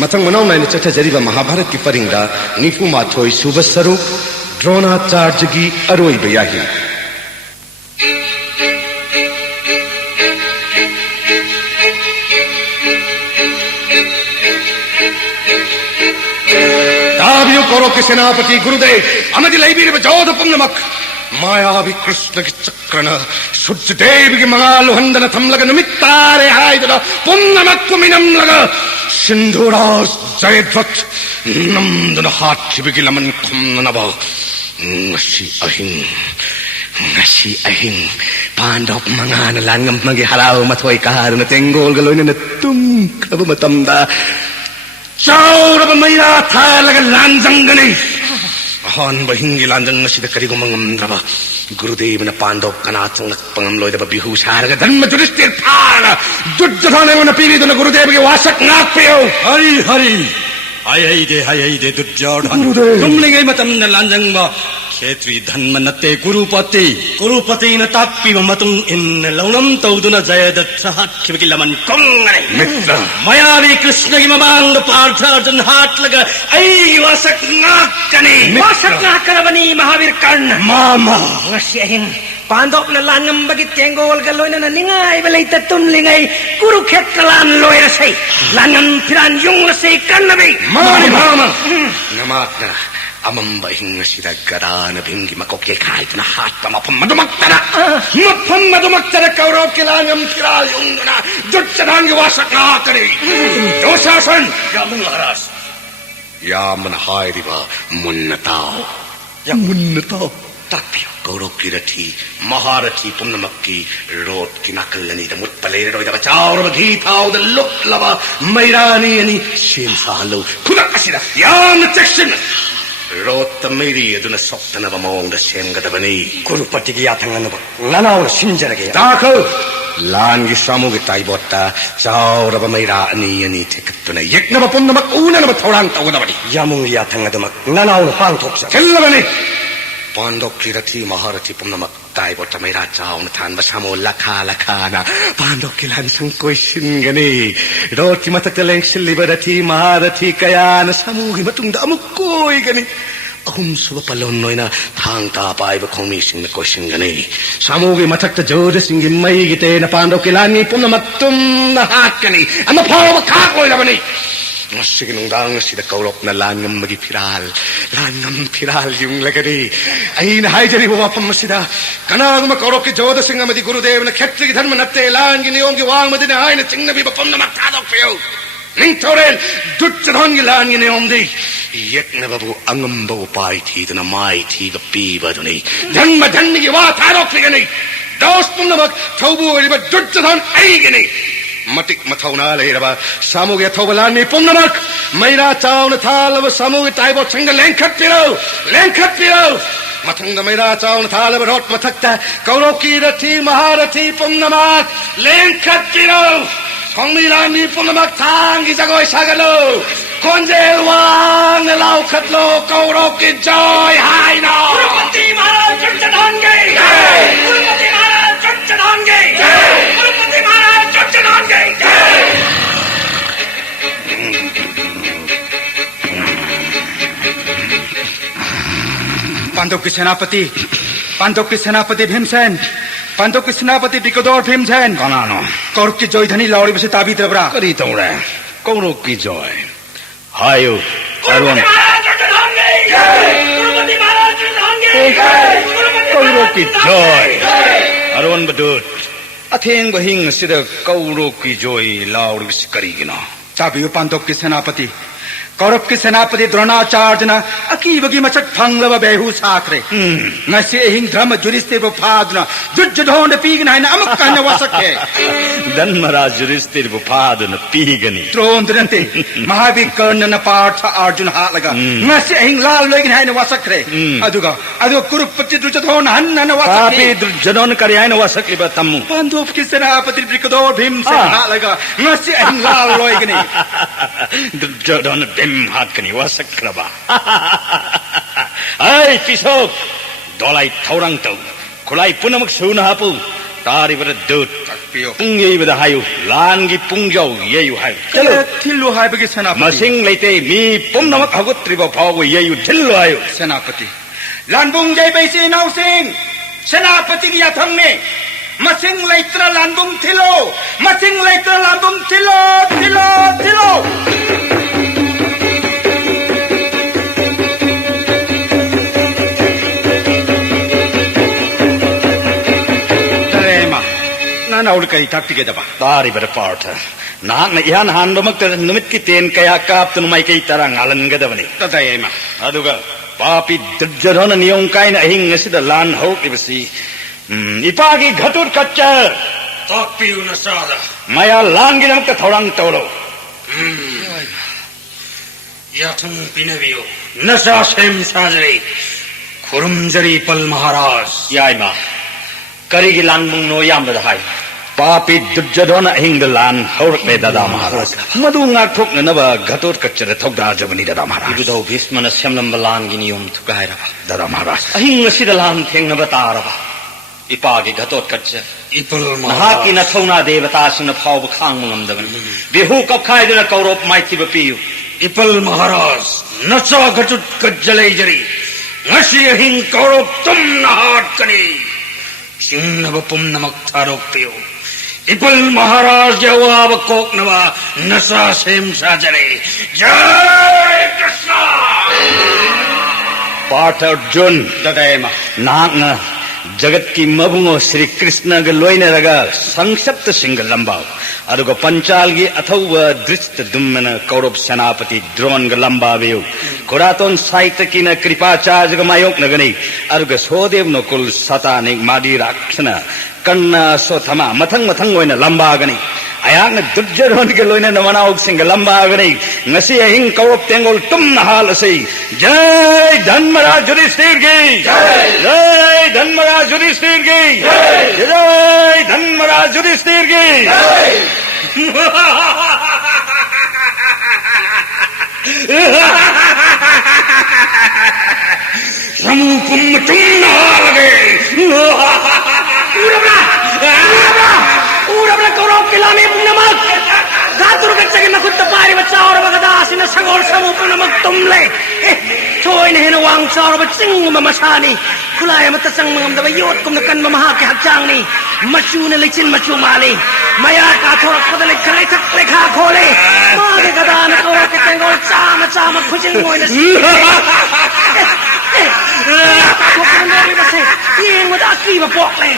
मथंग मनौ nine चथजरिबा Mahabharat की परिंगदा निफु माथोई सुब सरुप द्रोणाचार्य की अरोई बयाही ताबियो कौरव के सेनापति गुरुदेव अमदि लैबीर बजौद पुण्यमक मायावी कृष्ण की चक्रन सूर्य देव की मंगाल वंदन थम लग निमित्तारे हाय दो पुण्यमक कुमिनम लग सिंधुरास जयध्वज नंदन हाथ छिबकी लमन खुम नभ ngasi ahing pandok mangan langam magi haraw mathoy kahar na tenggol galoy na tum kraba matamda chaura ba mayra thalaga lanjang gani han bahingi lanjang ngasi da karigo mangam draba gurudev na pandok kana changnak pangam loy da bihu saraga dhanma judishtir phana duddhane na piri na gurudev ge wasak nak peo hari hayai de duddhan tumlingai matam na lanjang ba Khetri dhanma natte Gurupati na takpi matung in launam tauduna jayadat sahat kibiki laman kongare mitra Mayavi Krishna ki mamang partha jan hat laga ai wasak nakkarabani Mahavir Karna mama ngasihin Pandok na langam bagit kenggol galoy na ningay balay tatumlingay Kurukhetralan loy rasay langam piran yung rasay karnabi mama namat na amamba hinga sida garana bingi makoke kahit na hat pa mapamadumaktara kaurav kilangam kiral yung na dutsanang iwasak na hatari dosasan Yaman Maharaj yaman hai diba munna tao takpiyo kaurav kirati maharathi punnamakki rot kinakalani da mutpalere da bachao da ghi thao da luk lava mairani ani shem sahalo kudak asida yan section Rota miri aduna soptana ba maong da shem gadabani Gurupati ki yathangana ba nanaw sinjarage Tako lan gi samu gi taibota chao ra ba maira ani tekatuna yekna ba punna mak una na ba thorang tawdabani Yamung yathangada mak nanaw pang thoksa kellabani Pandok kirati maharathi punna mak taibota maira chao na than ba samu lakha na Pandok kilan sang koi singani roti matakaleng silibarathi maharathi kaya na samu gi matungda amuk koi gani ahum suba palon noina thang ta pai ba khomi sing na question gani samugi mathak ta jode sing gi mai gi te na pando kilani punna matum na hat gani ama phawa kha koi la bani masig nung dang sida kaulop na langam magi phiral yung lagani ai na hai jari ba pam sida kana ma kaulop ki jode sing amadi gurudev na khetri gi dharma natte lan gi niom gi wang madina hai na chingna bi ba pam na ma tha dok peo ning torel dutchan gi lan gi niom di yekna babu angam babu pai thi na mai thi ga pi ba duni dhanma dhanni gi wa tharok ligani dos punna mak thobu ri ba dutchan ai gini matik mathauna le ba samu ge thobalani punna mak maira chauna thala ba samu ge tai bo singa lenkhat piro mathang da maira chauna thala ba rot mathakta kauroki rathi maharathi punna mak lenkhat piro Kongmirani punamak tangi jagoy sagalo konjel wang lau khatlo kaurok ki joy hai na Gurupati Maharaj Jai Gurupati Maharaj Jai Gurupati Maharaj Jai Pandok ki senapati Bhimsen Pandok ki senapati Bikador Bhimsen kanano Kauruk ki joy dhani lauri base tabi trabra kari taura kaurok ki joy hayo Arun Gurupati Maharaj kaurok ki joy arun badut atheng bahing sida kaurok ki joy lauri base kari gina Tabi Pandok ki senapati Kauruk ki senapati Dronacharya na akibagi machak phanglaba behu sakre ngasi ehing drama juriste bo phadna Duryodhan de pigna na amuk kana wasakhe Dhanmaraj juristir bu phadna pigani Trondrante Mahavir Karna na partha Arjuna halaga ngasi ehing lal loigin haina wasakre aduga Gurupati Duryodhan hanna na wasakhe papi Duryodhan kari haina wasakhe ba tammu Pandok ki senapati Bikador Bhimsen halaga ngasi ehing lal loigin Duryodhan hat kani wasakraba ai pisok dolai thaurang tau kulai punamak suna hapu तारिबर दूत पुंगेबदा हायु लानगी पुंगजाउ येयु हायु चलो थिल्लु हायबगे सेनापति मसिंग लेते मी पुमनमक हगुत्रिबो फावगु येयु ढिल्लो हायु सेनापति लानबुंग जयबैसे नाउसिंग सेनापति की याथंग ने मसिंग लेत्रा लानबुंग थिलो मसिंग लेत्रा लानबुंग थिलो थिलो थिलो ना उड़ कई ताकती के दबा तारिबर पार्थ नाक यान हानबमक निमित की तेन कया काप तुनुमाई कई तरह ngalan gadabani तदयमा aduga papi durjodhana niyong kaina ahing asida lan hokibasi ipagi ghatur kaccha ताकपिउ नसादा maya lan gi namka thorang tolo याथंग पिनवियो नसा सेम साजरे खुरुमजरी पल महाराज yaima karigi lan mung no yamda hai papi durjodhana ahing lan horakle dada maharaj madu ngak thokna ba ghatur kaccha thokda jabani dada maharaj इबुदौ भीष्मन श्यामलंब लान की नियम थुकायरा dada maharaj ahing asida lan thengna ba taraba इपागे घटोत कच्च इपल महाकी नथौना देवतासिंह फाव खांग मंगमदबन बिहु कखायदुना कौरव माइथि बपियु इपल महाराज नचा घटुत कज्जले जरी ngasi hing Kaurava तुम नहाट कने सिंह पुम नमक थारोक पियो इपल महाराज जवाब कोक नवा नसा सेम साजरे जय कृष्ण पाठ अर्जुन तदैमा नांग जगत की मबुंगो श्री कृष्ण के लोइने रगा संक्षिप्त सिंह लंबाव अरुगो पंचाल की अथवा दृष्ट दुम्मन कौरव सेनापति द्रोण के लंबावेउ कुरातोन साहित्य की न कृपाचार्य के मायोक नगनी अरुगो सोदेव नो कुल सतानिक मादी राक्षना कन्ना सोथमा मथंग मथंग ओइना लंबागनी अयान दुर्जोधन के लोइने नमनाउक सिंह लंबागनी ngasi ahing कौरव तेंगोल तुम नहाल से जय धर्मराज युधिष्ठिर की जय धर्मराज युधिष्ठिर की जय धर्मराज युधिष्ठिर की समुपुम तुम नहाल गए ಊರಬಲ ಕೌರವ ಕಿಲಾಮಿ ನಮಕ್ ಗಾತುರ ಗಚ್ಚಗೆ ನಕುತ್ತ ಪಾರಿ ಬಚಾವರ ಬಗದಾಸಿನ ಸಂಗೋಳ ಸಮೂಪ ನಮಕ್ ತುಮ್ಲೆ ಥೋಯ್ನ ಹೆನ ವಾಂಗ್ ಚಾವರ ಬಚಿಂಗ್ ಮಮಸಾನಿ ಖುಲಾಯ ಮತ ಸಂಗ್ ಮಂಗಮದ ಯೋತ್ ಕುಮ್ನ ಕನ್ಮ ಮಹಾ के हकचांगनी मचून लेचिन मचू माली मया का थोड़ा पदले खले थक लेखा खोले मागे गदान कौरव के तेंगोल चाम चाम खुजिंग मोइने कोकनोली बसे येंग वदा की बपोकले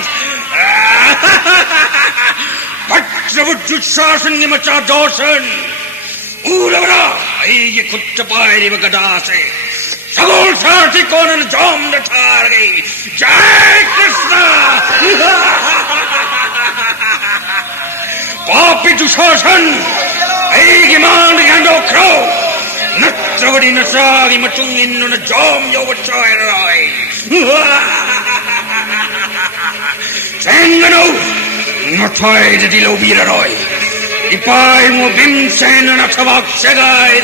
भट्टवुजुत्सासन निमचा दोसन ऊरवरा ये कुत्त पायरी बगदासे सगोल सारथी कोनन जाम नठार गई जय कृष्ण पापी दुशासन ऐगी मान गंडो क्रो नत्रवडी नसागी मचुंग इन्नु न जाम योवचाय राय Sengano Notoy de Dilo Viraroy Ipai mo Bimsen and Atavak Segai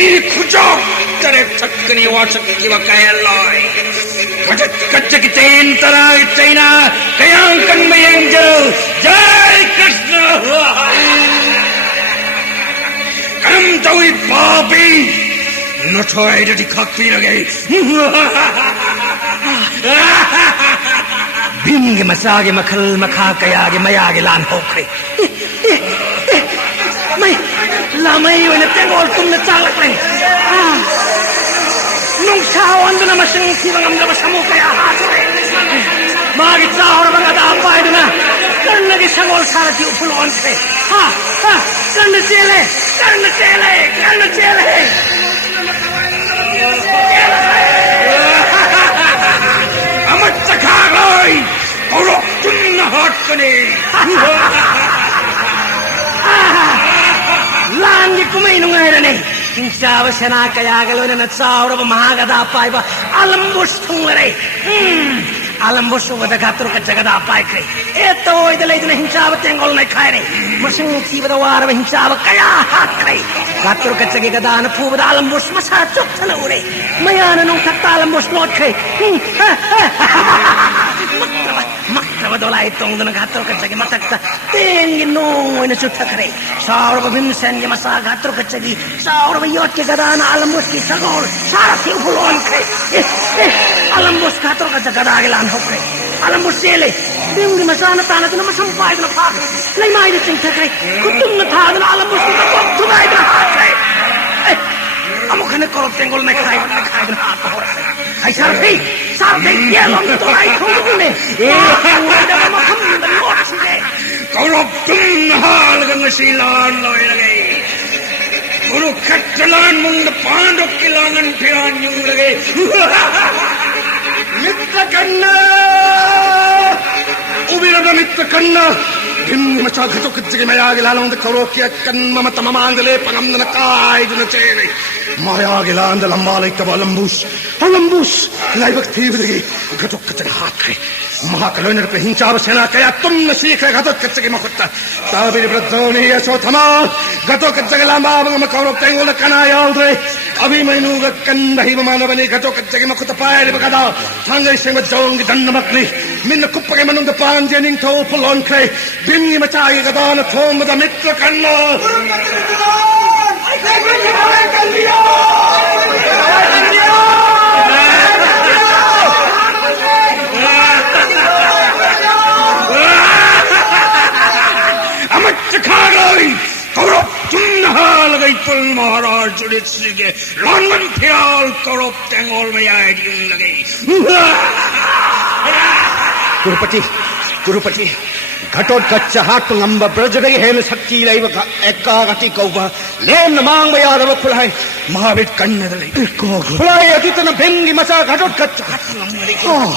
Il Kujok Tare Takani Wasaki Wakayaloy Kajakitain Tarai China Kayankan my angel Jai Krishna Come to it, Bobby Notoy de Kakpiragay भिंग मसागे मखल मखा कयागे मयागे लान होखरे मैं लामई वने तेंगोल तुमने चालक ले नुंग चाव अंदुना मसिंग सिवंगम दब समू कया हासरे मागे चावर बंगदा पायदना कर्ण के संगोल सारथी उफुल ऑनसे हा हा कर्ण चेले कर्ण चेले कर्ण चेले Amachakagoy! Orok tun na hot kani! Langi kumainong ngayon eh. Kinsawa siya na kayagalo na natsawra pa mahagada apay ba? Alambos kong maray. Alambos ko bada gatur ka jagada apay kay. Ito ay dalay na hinsawa tengol na kaya rin. Masing tiba da wara ba hinsawa kaya hat kay. Gatur ka jagada na po bada alambos masachok sa naure. Maya na nung takta alambos not kay. Tawdolay itong na gator katsagi matakta tingin nung na sutakre saur ba bimsen ya masa gator katsagi saur ba yot ke gadana alambus ki sagol sara si upulon kay alambus gator katsagi gadagilan hokre alambus sele bim di masana tana na masampay na pak lay mai na tingtakre kutung na thada alambus ki kapok tunay na hakre amo khane korop tengol na khai na hakor ay sarpi ya long to ay khong ne ada makam na lot sige Korop tum hal gang silan loy lagay Guru katalan mong na pandok kilangan piran yung lagay Mitra Kanna! Ubira na Mitra Kanna! Hindi masyagatok at sige mayagi lalong da karokya kan mamatamamandale pangam na nakay doon na tsere. Mayagi lalong da lambalay taba alambus. Alambus! Laibag tibig gatok at sige hakre. Mahakaloy na rin hinchaba sena kaya tum na sikre gatok at sige makutta. Tabi ni Bradoni yaso tama. Gatok at sige lambabang makarok tengol na kanayal dre. Abi may nugag kan dahi mamana bani gatok at sige makutta paya di bagada. Tangay siya madjong gitan na makli. Min na kupagay manong da panjaning tao pulon kay. Bimni macai ka doon at home da Mitra Kanna! Amat Chicagoy! Korop tunnahalagay pul Maharaj Judit sige Langan piyal korop tengol mayay yung lagay Gurupati, Gatot Katcha Hat Pangamba Brajari Hen Sakti Laiva Eka Gati Kova, Len Namang Bayada Pulai, Mahavit Kannadali, Pulai Atitana Bengi Masa Gatot Katcha Hat Pangamba. Oh,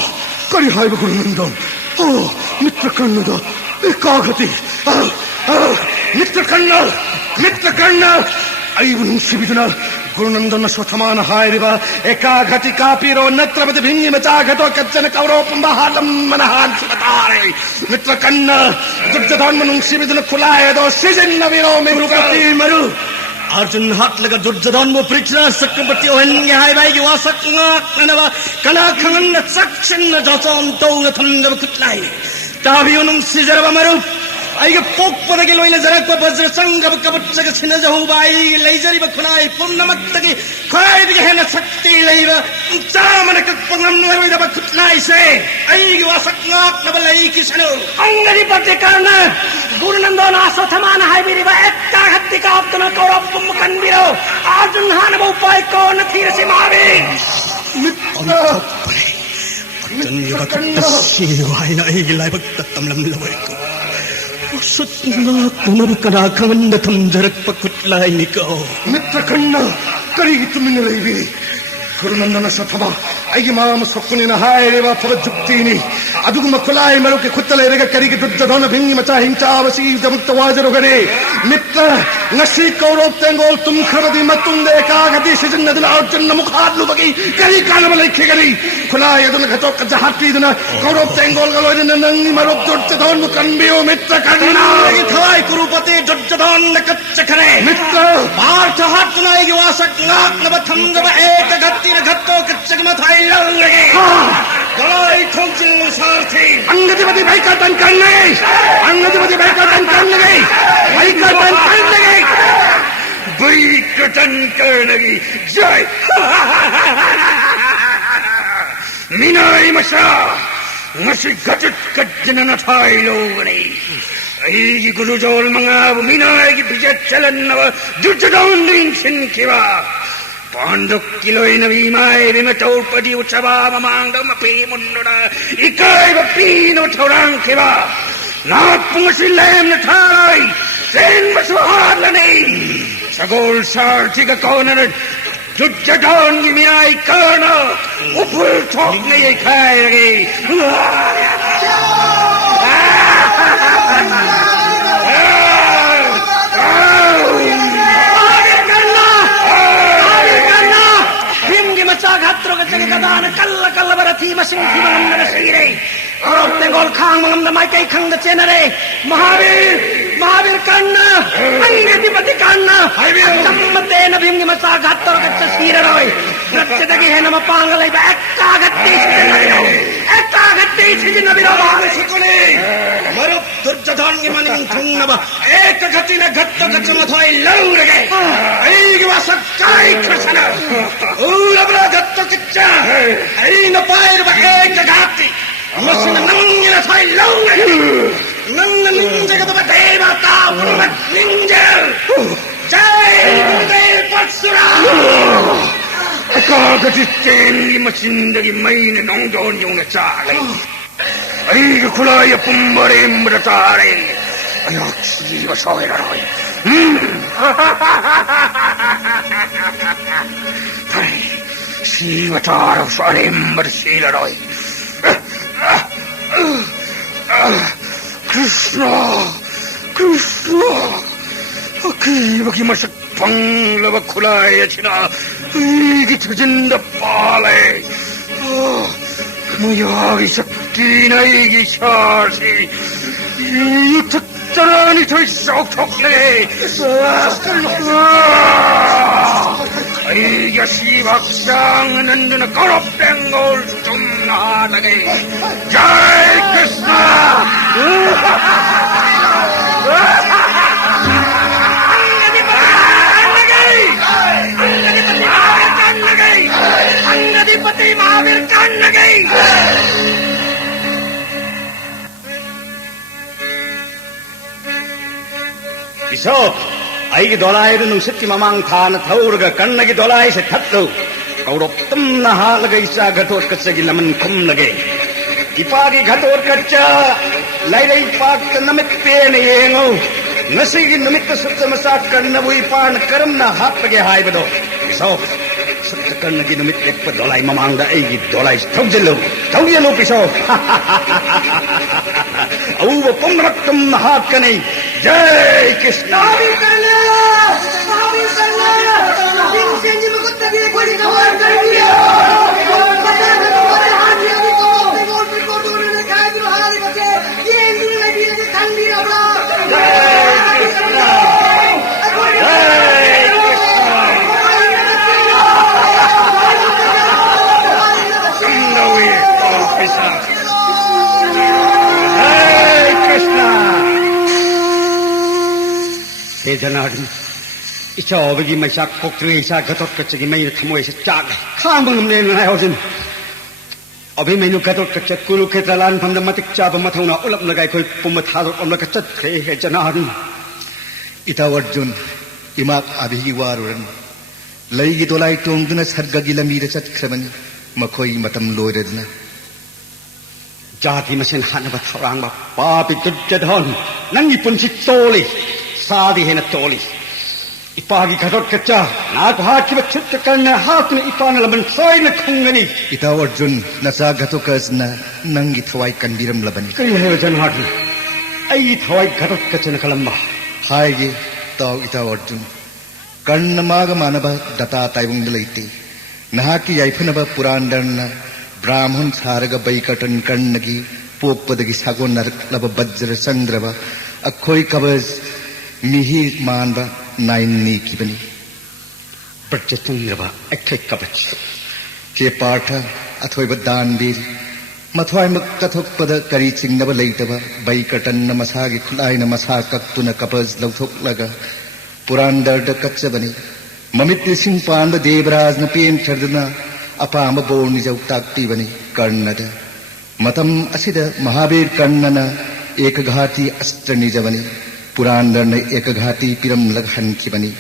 Kari Haiva Gurunandam. Oh, Mitra Kannada, Eka Gati. Mitra Kanna, Ayun Sibidana. Gurunandana Sotamana Hairiba, Eka Gati Kapiro, Netrabati Bingi Matagato, Katsana Kauropam Bahalam Manahan Sibatari, Mitra Kanna, Durjadan Manung Sibidana Kulaya, Sizin Naviro, Murukati Maru. Arjun Hat like a Durjadan Prichna, Sakapati, when Yahai, you are Sakna, Kanava, Kanakan, Sakshan, Joton, Toga Thunder Kutlai, Taviunum Caesar Maru. I get poke for the Giloina Zaraka, but the Sanga Kabatsakasina Hubai, Laser Bakunai, Punamataki, Kai the Hena Sakti Lava, Tamanaka Punam with a Kutlai say, I was a knock of a lake is no. Angari Patikana Gurunandana Sotamana Haibiriba Eka Hatika Optana Korop Mukanbiro Arjun Hannibal Paiko Nakirasimavi Then you got to see why I like the Tamlam Lawako. Sutna Kumurkana Kamanda Tamjarak Pakutlai Niko. Mitra Kanna, Karigit Minalevi, Gurunandana Satama, Ayamam Sokunina Hairiva Pavajuktini, Adumakulai Maruka Kutale, Karigit Jadona Bingi Matahim Tavasi, the Mutawazarogane, Mitra, Nasi Korop Tengol Tumkaradi Matunde Kagati, Sijan Out and Namukad Lubaki, Karikana Kigari, Kulai Adunakatok, the Hatidana, Korop Tengol and Nangimarop Jadon Kanbio, Mitra Kanna, Kai Kurupati, Jadon, the Katsakare, Mitra, Marta Hatna, you are Saknak, Nabatanga, Ekagati, Gato, Katsakamatai, Galai Tonsil Sarti, Angadivati Baika and Kanne, Angadivati Baika and Kanne, Baika and Kanne, Baikatan Karnagi, Jai Minai Masha, Nasi Gatit Kajanana Tailogani, Aigi Gurujol Manga, Minai Pijachalan, Dujadon Linsin Kiva. Pandok Kiloy na Vimay, Vimatol Padi Uchaba, Mamanga, Mapi Mundona, Ikai Vapino Torang Kiva, Napungasilem Natai, Sen Masuhadlani, Sagol Sar Tigakona, Jujadon Giminai Karna, Upul Tokni Kai. Hatro Kadana Kalla Kalabarati Masinkiman Sire. Or the Gold Kang on the Mike Kang the Tenere. Mahavir Kanna, Angati Kanna, I will Matena Bim Masa Hatro at the Siroi. That's it again, I'm a Pangala, Kagati, 에따가떼 세진나비라고 시코니 머럽 두르자단기 마님 통나봐 에까 같이나 갓도 같이 마토이 러우르게 에이기 와서 까이 크사나 우라브라 갓도 같자 에이 너 파이르바 에까 같이 머스나 낭이나 토이 러우르게 낭나 닌자가 도바 대바다 부르마 닌자 자이 무대 박수라 까같이 땡기 마신다기 마이네 농조원 용의 짜래 아이고 굴라야 뿜머리 물어 짜래 아유 치기가 소해라라 아이 시가 짜라 소리 물어 시라라 크리스나 그이박이 마셔 방라바 굴라야 치나 이게 터진다 빨래 여기 삭기나 이게 샤시 이 특전이 들썩 톡네 이게 시박상은 누나 거롭된 걸좀 나가게 자이 크리스나 अंगधिपति Mahavir कन्नगे 비숍 아이기 돌아이르 능습기 마망 타나 타오르가 간나기 돌아이세 탑도 가우롭뜸나 하르가 이사 가토르 끝세기 남은 콤나게 이파기 가토르 끝자 라이라이 파크 남의 빼네 예ngo ngasi기 numitta sutta masak kanna bui pan karamna hapge haibado biso sutta kanna gi numit lekpa dolai mamangda eigi dolai thaujelu biso au bo pongraktum hakane jai krishna इंसेंजी में कुत्ते भी कोई cover कर दिया गोल पे गोल ने खाए भी हाल करके ये इंद्र ने भी ये ठंडी रबड़ा Janaardhan, icha obagi maisa koktre isa gatot kachagi mai thamo isa chak khambang ne na hodin abhi menu gatot kachak kulu khetralan phanda matik chaba mathona ulap lagai khoi pum thadok omla kachat khe he Janaardhan ita Arjun imak abhi waruran laigi dolai tongduna sargagi lamira chatkhramani makhoi matam loiradna jati masen hanaba tharangba papi tujjadhon nangi punsi toli सादी है न तोली इपागी घटोट कच्चा नाक हाथ की बच्चे करने हाथ में इपान लबन सोई न खुंगनी ita Arjun nasa gatokasna nangi thawai kandiram labani कई है Janaardhan आई थवाई घटोट कच्चे न कलम्बा haige taw ita Arjun kannamaga manaba data taibung dalaite nahaki yaifanaba purandarna brahman saraga baikatan kannagi pokpadagi sagon narak laba bajra sandraba akhoi kabaz mihi manba nainni kibani प्रचेतंगबा अखे कबच ke partha athoiba dandir mathwai mak kathok kari chingnaba leitaba baikatan na masagi khulaina masa kaktuna kapaz lauthok laga purandar da kachabani mamit sing panda devraj na pen chardna apama borni jau takti bani karnada matam asida mahabir kannana ekaghati astrani javani purandar na ekaghati piram laghan kibani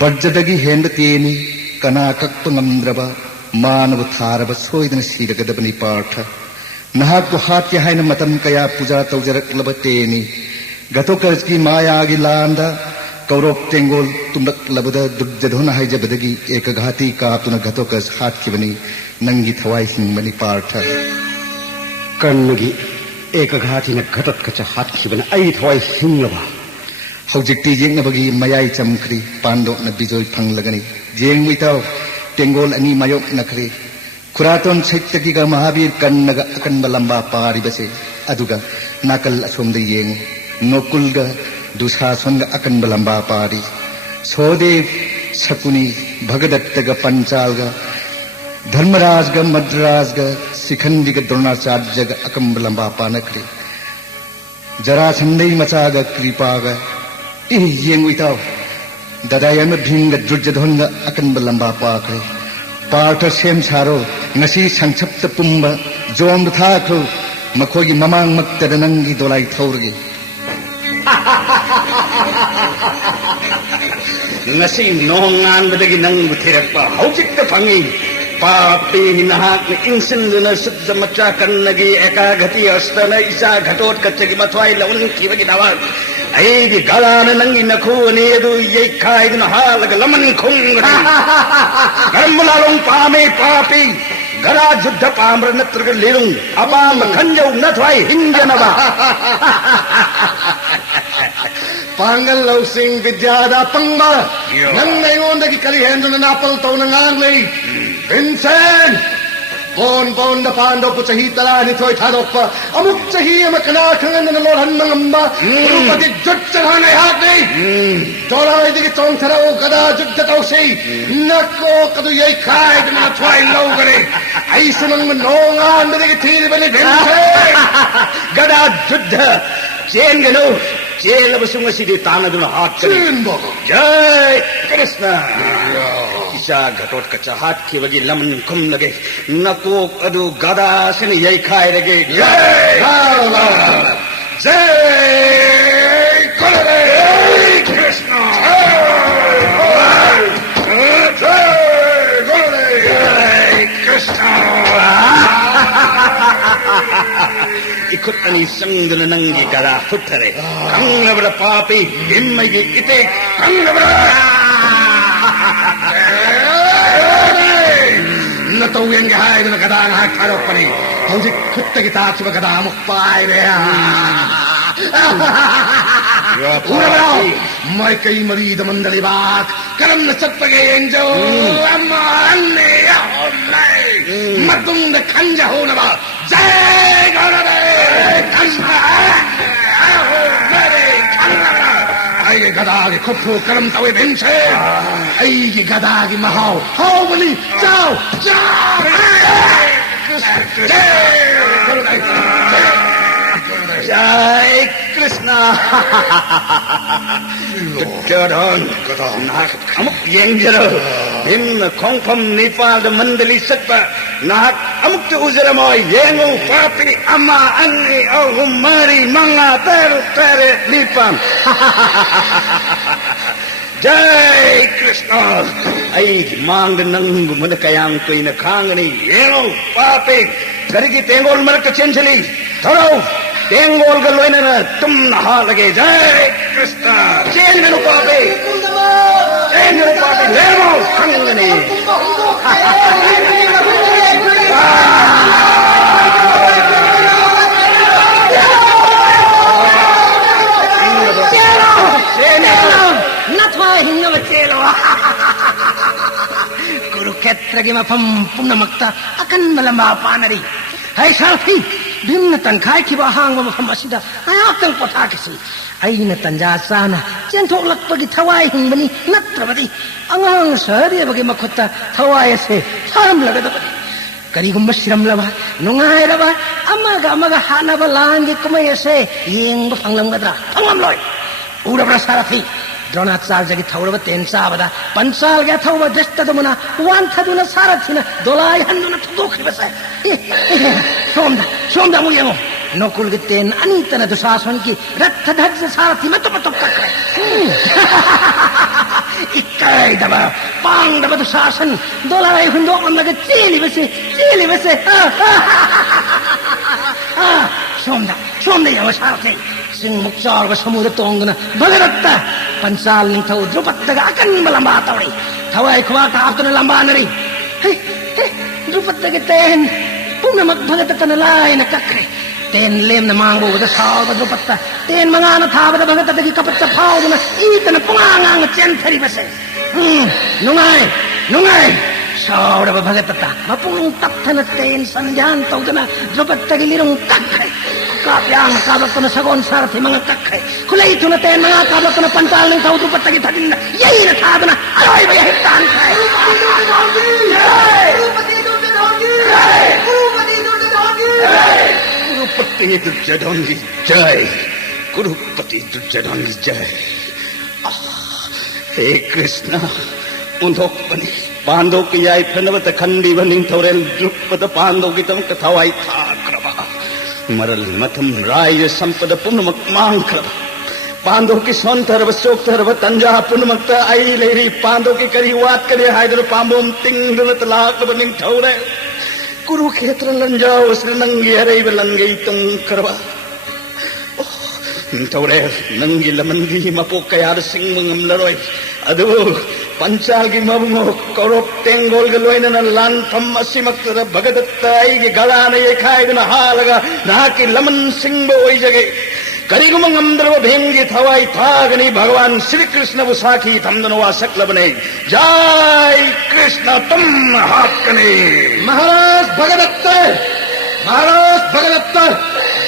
barjadagi hendteni kana kakpangamdraba manav tharaba soidana siragadabani partha nahak hatya haina matam kaya puja taujarak labateni gatokarski maya gi landa kaurop tengol tumdak labada durjadhona haijabadagi ekaghati kaaptuna gatokas hat kibani nangi thawai hingmani partha कर्णगी एक घाटी न घटत कच्चा हाथ खिबन आई थवाई हिंगबा hojikti jengnabagi mayai chamkri pando na bijoi phanglagani jengmuitaw tengol ani mayok nakri khuraton saittagi ga mahabir kannaga akanba lamba paribase aduga nakal asomda yeng nokulga dusasonga akanba lamba pari sodev sakuni bhagadattaga panchalga dharmarajga madrasga Shikhandi Dronacharya अकंब लंबा पानखरे जरासंधई मचाग कृपाग येंगुइताव ददायम भींग दुर्जधन अकंब लंबा पाखरे Partha same सारो नसी संक्षिप्त पुंब जोम थाखो मखोगी ममांग मक्तद नंगी Dolai थौरगी ngasi nongan badagi nang butirapa haujik ta phangi papi nahak ni insin duna sudda macakan lagi ekagati astana isa ghatot kachagi mathwai laun kibagi dawa ai di galana nangi nakhu ni edu yei khai duna halaga laman khungri karambulalong pame papi gara juddha pamra natraga lirung apam khanjau nathwai hinjanaba Pangal Lausing Vidyada Pangba Nang ngayon kali hendo na napal tao ng anglay Vincent Bon da pando po sahi tala ni Toy Tarok pa Amuk sahi makanakangan na lorhan ng amba Rupati jud sahan ay hati Dolay di kitong taraw kada jud dataw say Nako kaduyay kay di mga Toy Law gani Ay sunang manongan na di kitili ba ni Vincent gada jud chen gano Jel basung si di tanah dulu hat Chen bago Jai Krishna Isa gatot kaca hat ki bagi laman kum lagi Nakuk adu gada sini yai khai lagi Jai Jai Krishna Jai Krishna ikut ani sangdul nangi gara futare kang labra papi immai gi ite kang labra na to yang hai na kada na karo pani hauji khutta gi ta chuba kada muk pai re ura mai kai mari da mandali baat karam na chapage enjo amma anne ya mai matung da khanja ho na ba jai gara Ay gada ki kopu karam tawe bense ay gada ki mahau hau bali chao Jai Krishna Gadon nak amuk yang jero in kongpam Nepal the mandali satpa nak amuk tu uzaramoy yengu papi amma anni oh mari manga tere lipam Jai Krishna ay mang nang gumana kayang koy na kangani yengu papi garigi tengol marak chenchali tharo tengol galoy na tum naha lage Jai Krishna chen ganu papi chen ganu papi lemo kangani Kurukshetra gi mafam punamakta akan malamba panari hai sarthi bimna tankhai ki ba hang mafam asida ayatang pothakisi aina tanja sana chenthok lakpagi thawai hingbani natrabadi angang sari bagi makhutta thawai ase tham lagadabadi karigumba siramlaba nungairaba amaga hanaba langi kumai ase yengba phanglamgadra phanglamloi urabra sarthi Dronacharya gi thawraba ten sabada pansal ga thawba destadumuna wan thaduna sarathina dolai handuna thudokriba sa somda mu yango nokul gi ten anitana dusasan ki ratha dhajja sarathi matop kakre ikai daba pang daba dusasan dolai hundok lamga chili bese somda yango sarathi sing muksar ga samudra tongna bhagaratta pansal ning thau drupattaga akan malamba tawri thawai khwa ka aptuna lamba nari hey drupattaga ten punamak bhagata na lai na kakre ten lem na mangbo da saw da drupatta ten mangana thaba da bhagata gi kapatcha phau na itana pungang chen thari base nungai saw da bhagata mapung tapthana ten sanjan tawdana drupatta gi lirung kakre Kapyang kablak ko na sagon sarthi mga kakay. Kulay ito na tayo mga kablak ko na pantal ng tao dupat tagi tagin na. Yay na tado na. Ayoy ba yahitan kay? Upati doon Duryodhan की जय, कुरुपति दुर्योधन की जय। हे कृष्ण, उन्होंने पांडव की याय फनवत खंडी बनिंग थोरेल द्रुपद पांडव की तम कथावाई था क्रवा मरल मतम राय संपद पुनमक मांग क्रवा पांडव की सोनथरव सोकथरव तंजा पुनमक आई लेरी पांडव की करी वात करे हायदर पांबोम तिंग दुनत लाक बनिंग थोरे कुरुक्षेत्र लंजाओ श्रीनंगी हरे लंगी तुम क्रवा थोरे नंगी लमनगी मपो कयार सिंह मंगमलरोय अदु पंचाल की मबुंगो कौरव तेंगोल के लोइनना लान फम असिमक्तर भगदत्त आईगे गलाने ये खाएगना हालगा ना की लमन सिंह बोई जगे करिगुमंगमद्रव भेंगी थवाई थागनी भगवान श्री कृष्ण बुसाखी थमदनवा सकलबने जय कृष्ण तुम हाकने महाराज भगदत्त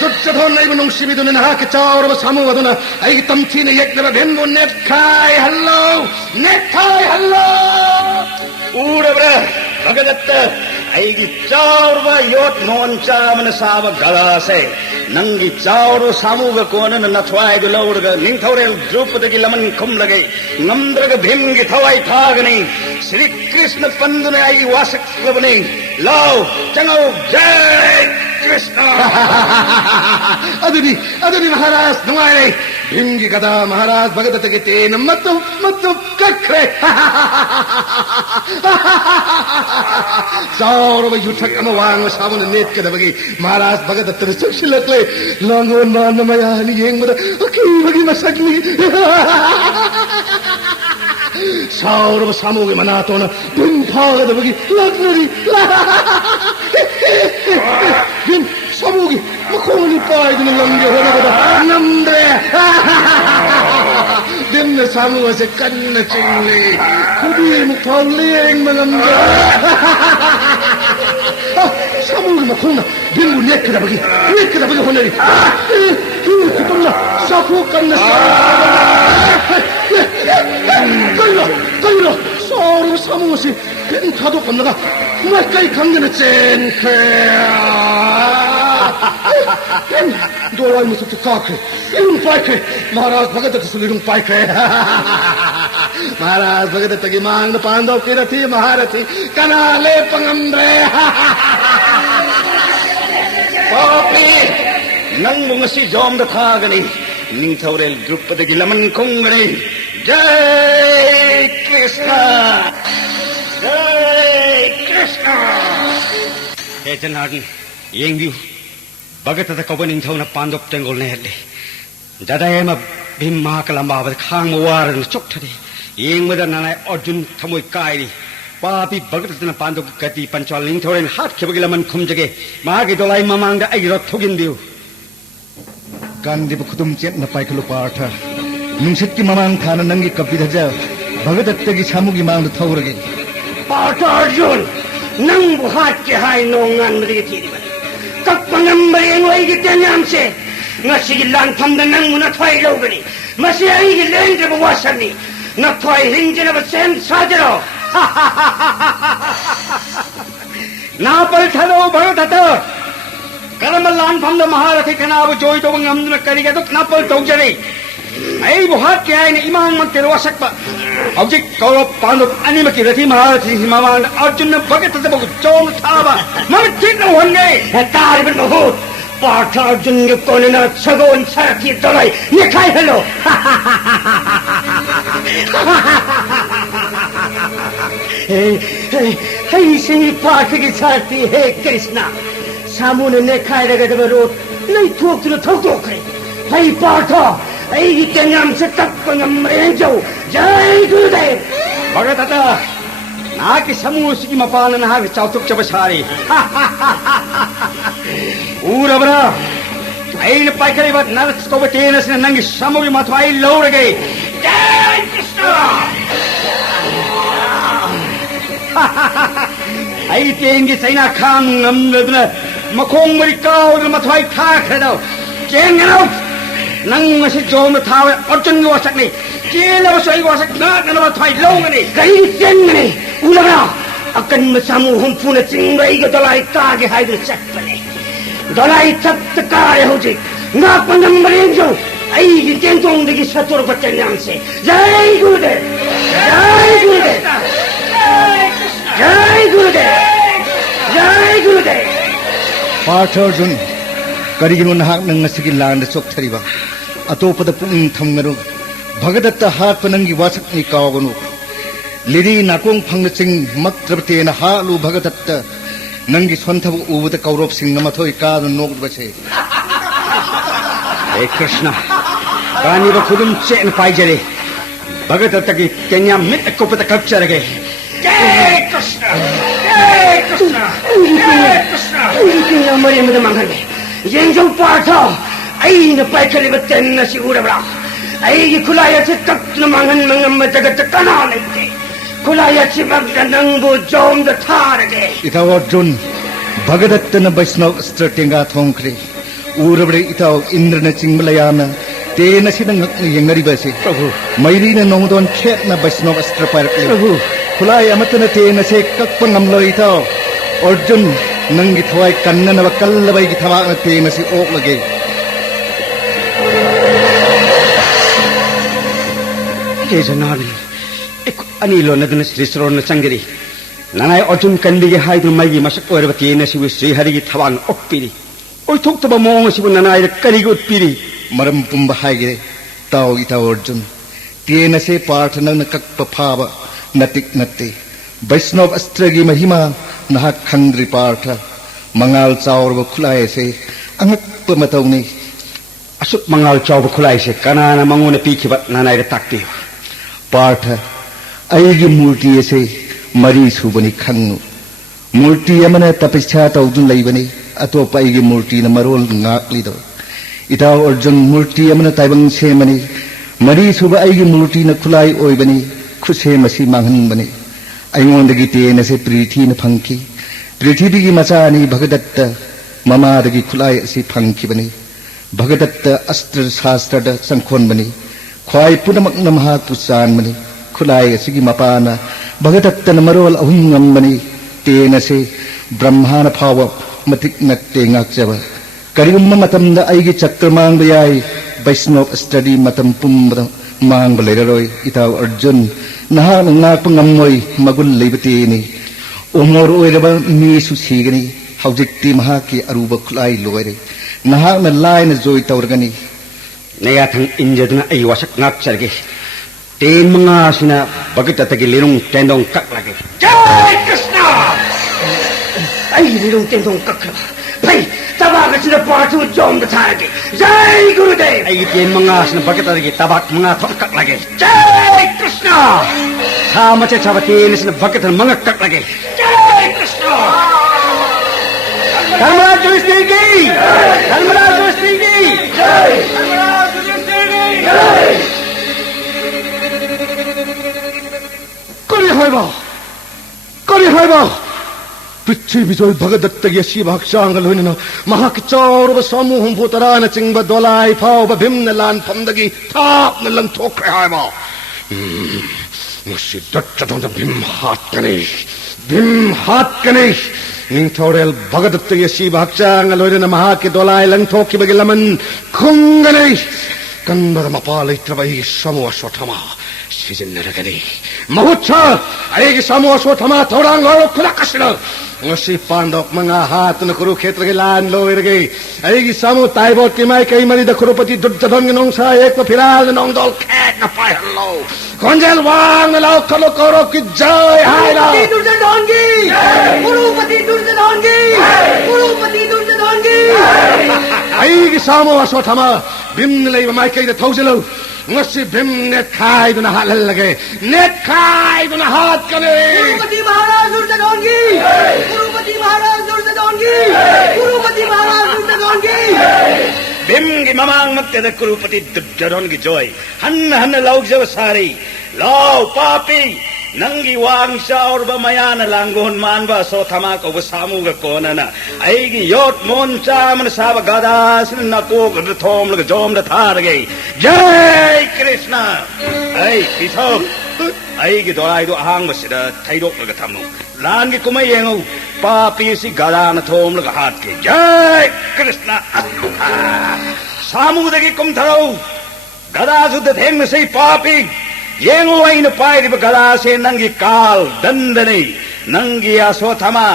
दुर्योधन नहीं बनूं शिविदुन नहा के चावर व सामु वदुना आई तमथी ने एक नर भेंगो नेखाय हल्लो ऊरब्र भगदत्त आई की चावर व योट नोन चामन साव गला से नंगी चावर सामु व कोनन नथवाय दुलौड़ ग निंथौरे द्रुपद की लमन खुम लगे नंद्रग भेंगी थवाई थागनी श्री कृष्ण पंदुन आई वासक लबने लाओ चंगो जय कृष्ण अदुनी महाराज नुआरे भीमगी गदा महाराज भगदत्त के तेन मत्तु कखरे सौरव युठक अमवांग सावन नेत के दबगी महाराज भगदत्त ने सुखिलकले लंगोन मान मयानी येंगमद ओकी बगी मसकली सौरव सामुगे मनातोन भीम फाग दबगी लग्नरी भीम सामुगे मखोनी पायदन लंगे होने नंदे दिन सामू से कन्न चिंगले खुदी मुखौलेंग मलंगे सामू मखोना दिन नेक दबगी होने री तुमला साफू कन्न कइलो सौरव सामू से दिन थादो कन्नगा मैं कई खंगन चेन खे दोलाई मुसुक काखे इरुं पाइखे महाराज भगदत्त सुलिरुं पाइखे महाराज भगदत्त की मांग पांडव की रथी महारथी कनाले पंगम्रे पापी नंग ngasi jom da thagani ningthaurel Drupad की लमन खुंगनी जय कृष्ण हे जनार्दन येंगबिउ भगत कौब निंथौना पांडव तेंगोल ने हल्ले ददायम भीम महाकलंबाब खांग वारन चोक्थदे येंगमद नानाय अर्जुन थमोय कायरी पापी भगत पांडव गति पंचाल निंथौरेन हाथ खेबगी लमन खुमजगे मागे दोलाई ममांग आई रथ थोगिनबिउ कांदिब खुदुम चेत न पाइखलु पार्थ नुंसित की ममांग थाना नंगी कपिधजा भगदत्त की सामू की मांग थौरगे पार्थ अर्जुन नंग हाथ के हाय नोंगान मदे थीरिबा कपंगम बरेंगोई की तेन्याम से ngasi gi lan tham da nang na thwai lo gani masi ai gi len de wasani na thwai hing je na sen sajaro na pal thalo bhagat karam lan tham da maharathi kana bu joy to ngam na kari ga to na pal tong jari ai bu hat ke ai ne imang man te wasak ba objek kalau pandu ani ma ki rathi maharathi himawan arjun na bhagat da bu chom thaba man tik na honne tar bin ho Partha Arjun के कोने ना छगोन सरकी तोलाई ये खाई hello हे इसी पार्थ की छाती है कृष्णा सामूने ने खाई लगे जब रोट नहीं थोक तो थोक करे हे पार्थ हे के नाम से तक पंगम रेंजो जय गुरुदेव भगत आता ना कि समूह की मपान ना के चौथुक चबसारी ऊरबरा ऐन पाइकरी बात नरस को बतेने से नंगी समूह मथवाई लौड़ गई जय कृष्ण ऐ तेंगी सैना खान नमदन मखोंग मरिका और मथवाई था खड़ो चेंग नो नंग से जोम थावे अर्जुन को सकनी चेल वसई को सक ना न मथवाई लौंगनी कहीं चेंग नहीं ऊरबरा अकन समूह हम पुने चिंगई के तलाई कागे हाइदे चकपने dolai tat kare hoji ngak pandam marinjo ai gi tentong digi satur bacanyam se jai gurudev jai gurudev jai gurudev jai gurudev Partha Arjun karigino nahak nang ngasigi land sokthariba atopada pung thamgaru Bhagadatta hat panangi wasak ni kawaganu liri nakong phangching maktrabte na halu Bhagadatta nangi sonthabu ubada kaurop sing namathoi ka nok base Hey Krishna kani ba khudum chen pai jare Bhagadatta ki kenya mit ko pata kapchar ge jai krishna jai krishna jai krishna ini namanya muda mangane yenjong Partha ai na pai khali batten na sigura bra ai gi khulaya se tak na mangan mangam jagat kana nahi khulaya se magdanang bu jom da tharage itaw Arjun Bhagadatta na Vaishnav stratenga thongkre urabre itaw Indra na chingmalayana te na sinang yengari base Prabhu mairi na nongdon khet na Vaishnav astra parakle Prabhu khulai amatana te na se kakpangam lo itaw Arjun nangi thwai kanna na kallabai gi thawa na te na se ok lage Hey Janani ani lo nadana Sri Srona Sangiri nanai Arjun kandige haidu maigi masak orbati na sibu Sri Hari gi thawan okpiri oi thokta ba mong sibu nanai kari gi utpiri maram pumba haige taw itaw Arjun te na se Partha na kakpa phaba natik natte Vaishnav astra gi mahima nahak khangri Partha mangal chaurba khulai se angakpa matawni asuk mangal chawba khulai se kanana mangona pikhiba nanai takti Partha aigi murti ase mari subani khangu murti amana tapasya tawdun laibani atopa aigi murti na marol ngakli do itaw Arjun murti amana taibang semani mari suba aigi murti na khulai oibani khuse masi manghan bani aingondagi te na se prithi na phangki prithvi gi macha ani Bhagadatta mama dagi khulai asi phangki bani Bhagadatta astra shastra da sangkhon bani khwai punamak na maha pusan bani khulai asigi mapana Bhagadatta na marol ahum ngam bani te na se brahmana phawa matik natte ngakjaba karigumma matamda aigi chakramang bayai Vaishnav study matam pumba mang baleroi itaw Arjun naha ngak pangamoi magul leibati ni umor oiraba mi su sigani haujikti maha ki aruba khulai loire naha na lai na joy tawrgani naya thang injadna ai wasak ngak charge ten mga sina Bhagadatta gi lirung tendong kak lagi jai krishna ai lirung tendong kakra pai tabaga sina Partha jom da tharage jai gurudev ai ten mga sina Bhagadatta gi tabak mga thok kak lagi jai krishna tha mache chabati sina Bhagadatta mga kak lagi jai krishna Dharmaraj Yudhishthira ki Dharmaraj Yudhishthira ki jai Dharmaraj Yudhishthira ki jai Kari haiba Prithvi joy Bhagadatta gi si bhaksangal hoina maha ki chaurba samuhum bhutarana chingba dolai phauba bhimna lan phamdagi thap na lang thokre haiba ngasi datta dong bhim hat kane ning thorel Bhagadatta gi si bhaksangal hoina maha ki dolai lang thokki bagi laman khungane kanbar mapalai trabai samu aswathama sijinnaragani mahutsa aigi samu aswathama thorang haro khulakasna ngasi Pandok mga hat na Kurukshetra ke lan loirage aigi samu taibot ki mai kai mari da Kurupati Duryodhan ke nong sa ek pa phiral nong dol khet na pai hello konjel wang na lao khalo koro ki jai hai la Kurupati Duryodhan ki Kurupati Duryodhan ki Kurupati Duryodhan ki aigi samu aswathama bim lai mai kai da thauselo ngasi bim net khai na halal lage net khai na hat kane Kurupati Maharaj Duryodhan ki Kurupati Maharaj Duryodhan ki Kurupati Maharaj Duryodhan ki bim gi mamang matte da Kurupati Duryodhan gi joy han lauk jaw sari law papi nangi wang shaur ba mayana langon man ba so thama ko samu ga konana aigi yot mon chaman sab gadas na ko ga thom la jom da thar ge jai Krishna ai pisok ꯑꯩꯒꯤ ꯗꯣꯔꯥꯏꯗꯣ ꯑꯍꯥꯡꯕꯁꯤꯗ ꯊꯩꯗꯣꯛꯂꯒ ꯊꯝꯃꯨ ꯂꯥꯟꯒꯤ ꯀꯨꯝꯍꯩ ꯌꯦꯡꯉꯨ ꯄꯥꯄꯤꯁꯤ ꯒꯗꯥꯅ ꯊꯣꯝꯂꯒ ꯍꯥꯠꯀꯦ ꯖय ꯀ꯭ꯔꯤꯁꯅ ꯁꯥꯃꯨꯗꯒꯤ ꯀꯨꯝꯊꯔꯛꯎ ꯒꯗꯥꯁꯨꯗ ꯊꯦꯡꯅꯁꯤ ꯄꯥꯄꯤ ꯌꯦꯡꯉꯨ ꯑꯩꯅ ꯄꯥꯏꯔꯤꯕ ꯒꯗꯥꯁꯦ ꯅꯪꯒꯤ ꯀꯥꯜ ꯗꯟꯗꯅꯤ ꯅꯪꯒꯤ ꯑꯁꯣꯊꯃ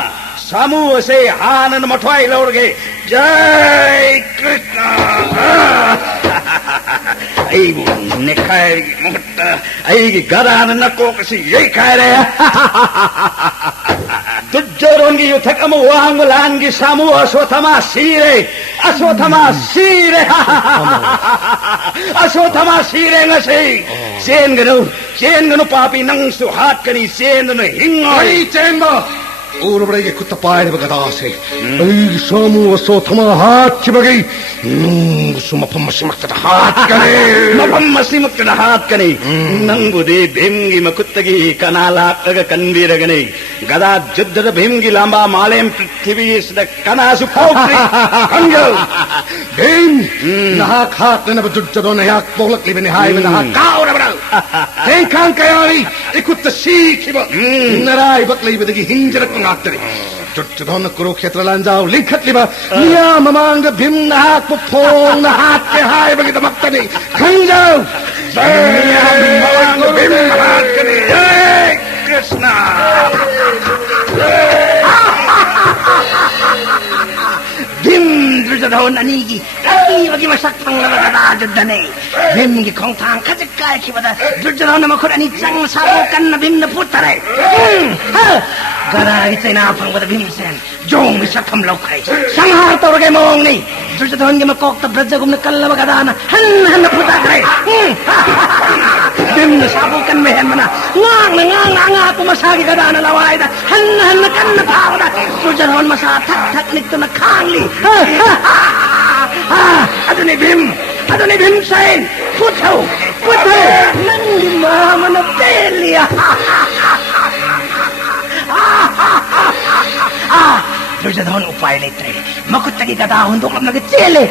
ꯁꯥꯃꯨ ꯑꯁꯦ ꯍꯥꯟꯅꯅ ꯃꯊ꯭ꯋꯥꯏ ꯂꯧꯔꯒꯦ ꯖय ꯀ꯭ꯔꯤꯁꯅ ꯑꯩꯕꯨ ꯅꯦꯈꯥꯏꯕꯒꯤ ꯃꯍꯨꯠꯇ ꯑꯩꯒꯤ ꯒꯗꯥꯅ ꯅꯀꯣꯛ ꯑꯁꯤ ꯌꯩꯈꯥꯏꯔꯦ ꯗꯨꯖꯣꯔꯣꯟꯒꯤ ꯌꯨꯊꯛ ꯑꯃ ꯋꯥꯡꯕ ꯂꯥꯟꯒꯤ ꯁꯥꯃꯨ ꯑꯁꯣꯊꯃ ꯁꯤꯔꯦ ꯑꯁꯣꯊꯃ ꯁꯤꯔꯦ ꯑꯁꯣꯊꯃ ꯁꯤꯔꯦ ꯉꯁꯤ ꯆꯦꯟꯒꯅꯨ ꯄꯥꯄꯤ ꯅꯪꯁꯨ ꯍꯥꯠꯀꯅꯤ ꯆꯦꯟꯗꯨꯅ ꯍꯤꯡꯉꯣꯏ चेंबा ꯎꯔꯕ꯭ꯔ ꯑꯩꯒꯤ ꯈꯨꯠꯇ ꯄꯥꯏꯔꯤꯕ ꯒꯗꯥꯁꯦ ꯑꯩꯒꯤ ꯁꯥꯃꯨ ꯑꯁꯣꯊꯃ ꯍꯥꯠꯈꯤꯕꯒꯤ ꯅꯪꯕꯨꯁꯨ ꯃꯐꯝ ꯑꯁꯤꯃꯛꯇꯗ ꯍꯥꯠꯀꯅꯤ ꯃꯐꯝ ꯑꯁꯤꯃꯛꯇꯗ ꯍꯥꯠꯀꯅꯤ ꯅꯪꯕꯨꯗꯤ ꯚꯤꯝꯒꯤ ꯃꯈꯨꯠꯇꯒꯤ ꯀꯅꯥ ꯂꯥꯛꯂꯒ ꯀꯟꯕꯤꯔꯒꯅꯤ ꯒꯗꯥ ꯌꯨද්ධꯗ ꯚꯤꯝꯒꯤ ꯂꯥꯝꯕꯥ ꯃꯥꯂꯦꯝ ꯄ꯭ꯔꯤꯊꯤꯕꯤꯁꯤꯗ ꯀꯅꯥꯁꯨ ꯐꯥꯎꯗ꯭ꯔꯤ ꯈꯪꯖꯧ ꯚꯤꯝ ꯅꯍꯥꯛ ꯍꯥꯠꯅꯅꯕ ꯗꯨର୍ଯ୍योधन ꯑꯩꯍꯥꯛ ꯄꯣꯛꯂꯛꯂꯤꯕꯅꯤ ꯍꯥꯏꯕ ꯅꯍꯥꯛ ꯀꯥꯎꯔꯕ꯭ꯔꯥ ꯇꯦꯡꯈꯥꯡ ꯀꯌꯥꯅꯤ ꯏꯈꯨꯠꯇ ꯁꯤꯈꯤꯕ ꯅꯔꯥꯏꯕꯛ ꯂꯩꯕꯗꯒꯤ ꯍꯤꯡꯖꯔꯛꯄ ꯉꯥꯛꯇꯅꯤ ꯗꯨର୍ଯ୍योधन ꯀꯨꯔꯨꯈꯦꯇ꯭ꯔ ꯂꯥꯟꯖꯥꯎ ꯂꯤꯡꯈꯠꯂꯤꯕ ꯃꯤꯌꯥꯝ ꯃꯃꯥꯡꯗ ꯚꯤꯝ ꯅꯍꯥꯛꯄꯨ ꯐꯣꯡꯅ ꯍꯥꯠꯀꯦ ꯍꯥꯏꯕꯒꯤꯗꯃꯛꯇꯅꯤ ꯈꯪꯖꯧ ꯃꯤꯌꯥꯝ ꯃꯃꯥꯡꯗ ꯚꯤꯝ ꯍꯥꯠꯀꯅꯤ ꯖय ꯀ꯭ꯔꯤꯁꯅ ꯚꯤꯝ ꯗꯨର୍ଯ୍योधन ꯑꯅꯤꯒꯤ ꯑꯀꯤꯕꯒꯤ ꯃꯁꯛ ꯐꯪꯂꯕ ꯒꯗꯥ ꯌꯨද්ධꯅꯤ ꯚꯤꯝꯒꯤ ꯈꯣꯡꯊꯥꯡ ꯈꯖꯤꯛ ꯀꯥꯏꯈꯤꯕꯗ ꯗꯨର୍ଯ୍योधन ꯃꯈꯨꯠ ꯑꯅꯤ ꯆꯪ ꯁꯥꯕꯨ ꯀꯟꯅ ꯚꯤꯝꯅ ꯄꯨꯊꯔꯦ ꯒꯗꯥꯒꯤ ꯆꯩꯅꯥ ꯐꯪꯕꯗ ꯚꯤꯝꯁꯦꯟ ꯖꯣꯡꯒꯤ ꯁꯛꯐꯝ ꯂꯧꯈ꯭ꯔꯦ ꯁꯪꯍꯥꯔ ꯇꯧꯔꯒꯦ ꯃꯑꯣꯡꯅꯤ ꯗꯨର୍ଯ୍योधनꯒꯤ ꯃꯀꯣꯛꯇ ꯕ꯭ꯔꯖꯒꯨꯝꯅ ꯀꯜꯂꯕ ꯒꯗꯥꯅ ꯍꯟꯅ ꯄꯨꯊꯈ꯭ꯔꯦ ꯚꯤꯝꯅ ꯁꯥꯕꯨ ꯀꯟꯕ ꯍꯦꯟꯕꯅ ꯉꯥꯡꯅ ꯑꯉꯥꯛꯄ ꯃꯁꯥꯒꯤ ꯒꯗꯥꯅ ꯂꯋꯥꯏꯗ ꯍꯟꯅ ꯀꯟꯅ ꯊꯥꯕꯗ ꯗꯨର୍ଯ୍योधन ꯃꯁꯥ ꯊꯛ ꯅꯤꯛꯇꯨꯅ ꯈꯥꯡꯂꯤ ꯑꯗꯨꯅꯤ ꯚꯤꯝꯁꯦꯟ ꯄꯨꯊꯧ ꯅꯪꯒꯤ ꯃꯥꯃꯅ ꯄꯦꯜꯂꯤ ꯗꯨର୍ଯ୍योधन उपाय लेते मकुत्तगी गदा हुंदोक्लमगे चेले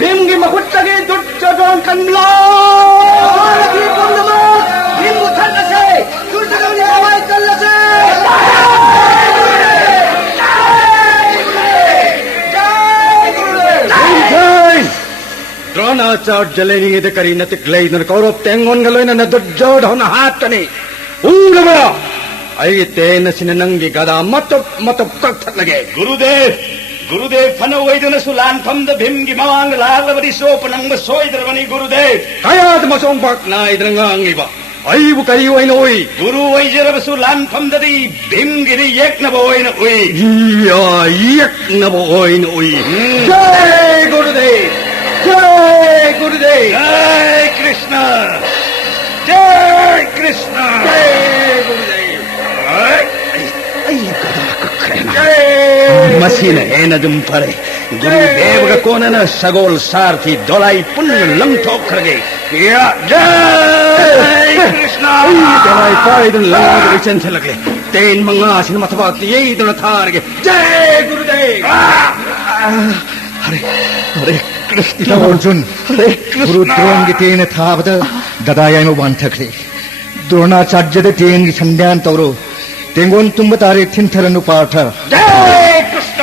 भीमगी मकुत्तगी दुର୍ଯ୍योधन कन्ला भीम उथलसे दुର୍ଯ୍योधन हवाई कल्लसे द्रोणाचार्य लेनिंगे करी नतिक लेन कौरव तेंगोन गलोइन न दुर्योधन हातनी ऊंगबरा आई तेन सिन नंगी गदा मतप कक्थलगे गुरुदेव फनो वैदनसु लानफमद भीमगी मवांग लालबदी सोप नंग सोइदरबनी गुरुदेव कयाद मसोंग पाक नाइद्रंगांगलिबा आइबु करी ओइन ओइ गुरु वैजरबसु लानफमददी भीमगिरी येकनब ओइन ओइ या येकनब ओइन ओइ जय गुरुदेव जय कृष्ण जय गुरुदेव मसीन हेन दुम फरे गुरुदेव का कोनन सगोल सारथी दोलाई पुण्य लंगथोखरगे या जय कृष्ण दोलाई पाइदन लंग रिचन छलगे तेन मंगा सिन मथवा यही दन थारगे जय गुरुदेव हरे कृष्ण अर्जुन गुरु द्रोण की तेन थाबद गदायाय में वांथखरे द्रोणाचार्य तेन की संध्यान तौरो तेंगोन तुम तारे थिंथरनु पाठ जय कृष्ण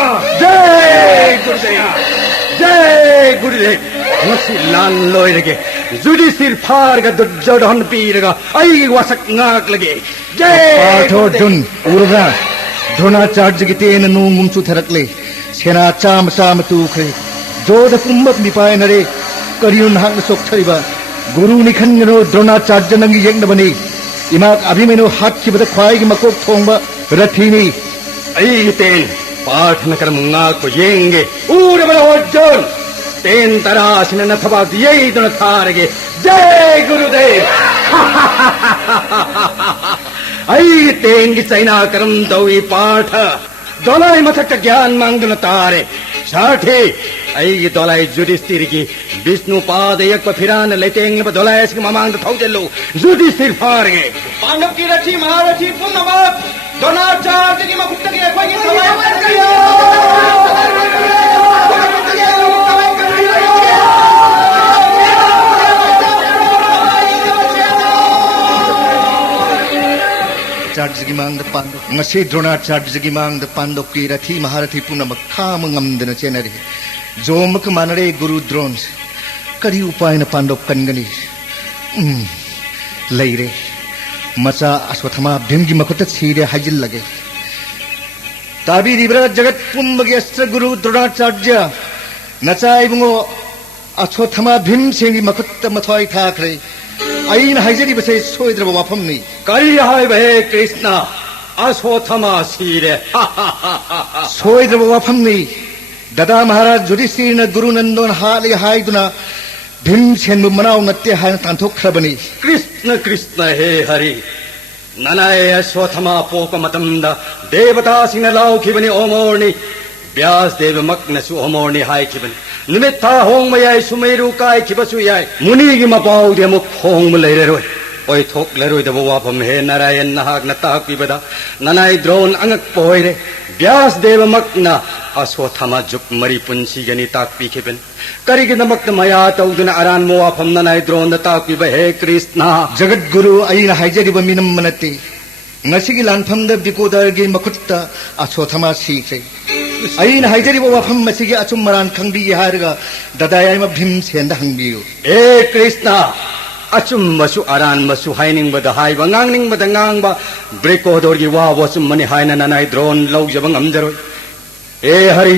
जय गुरुदेव मसी लान लोइरगे जुडी सिर फारगा दुर्योधन पीरगा आई वसक नाक लगे जय पाठ अर्जुन उरगा द्रोणाचार्य की तेन नूंगुम सुथरकले सेना चाम तुखरे जोध पुम्बक निपाय नरे करियो नाहक सोखथरिबा गुरु निखनगनो द्रोणाचार्य नंगी येंगनबनी इमाक अभिमेनो हाथ की बद ख्वाई की मकोक थोंबा रथीनी आई तेन पाठ न कर मुंगा को येंगे ऊर बड़ा अर्जुन तेन तरासन न थबा यही दन थारगे जय गुरुदेव आई तेन की चैना करम दौई पाठ दोलाई मथक ज्ञान मांगन तारे साठे आई दोलाई जुडिस्तिर की विष्णु पाद एक फिरान लेतेंग दोलाई इसके ममांग थौजलो जुडिस्तिर फारगे पांडव की रथी महारथी पुनमक द्रोणाचार्य की मकुट्टगी अखवाई की सवाई द्रोणाचार्यगी मांग पांडव ngasi द्रोणाचार्यगी मांग पांडवकी रथी महारथी पुनमक खाम ngamdana chenari jomak manare guru Drona kari upay na Pandav कनगनी leire macha aswathama bhimgi makuta sire hajil lage tabi ribra jagat pumbagi astra guru Dronacharya nacha ibungo aswathama bhim sengi makutta mathwai thakre ain haijari base soidra wafamni करी हाय बहे Krishna अश्वत्थमा सीरे soidra wafamni dada maharaj yudhishthirna guru nandon hali haiduna bhim senbu manau natte haina tanthokhrabani Krishna Krishna हे हरि ननाय अश्वत्थमा पोक मतमदा देवता Singh लाउखिबनि ओमोर्नि Vyas Dev मग्नसु ओमोर्नि हायखिबनि निमित्ता Hong मयाय Sumeru काय खिबसु याय मुनि की मपाउ दे मुख Hong लेरोय ओय थोक लेरोय दबो वाफम हे नारायण नहाक नताक पिबदा ननाय द्रोण अंगक पोयरे व्यास देव मग्न अश्वत्थमा जुक मरी पुंसी गनि ताक पिखिबन करिगे नमक मया तौदुन अरान मो वाफम ननाय द्रोण ताक पिब हे Krishna jagat guru aina haijariba minam manate ngasigi lanphamda bikodarge makutta aswathama sikre aina haijariba wafam masigi achum maran khangbi harga dadayai ma bhim senda hangbiu ए कृष्ण अचुम मसु अरान मसु हाइनिंग बद हाइ बंगांगनिंग बद ngang ब्रेकोदोर की वा वसुम मनि हाइना ननाय द्रोण लौजबंग अमजरो ए हरि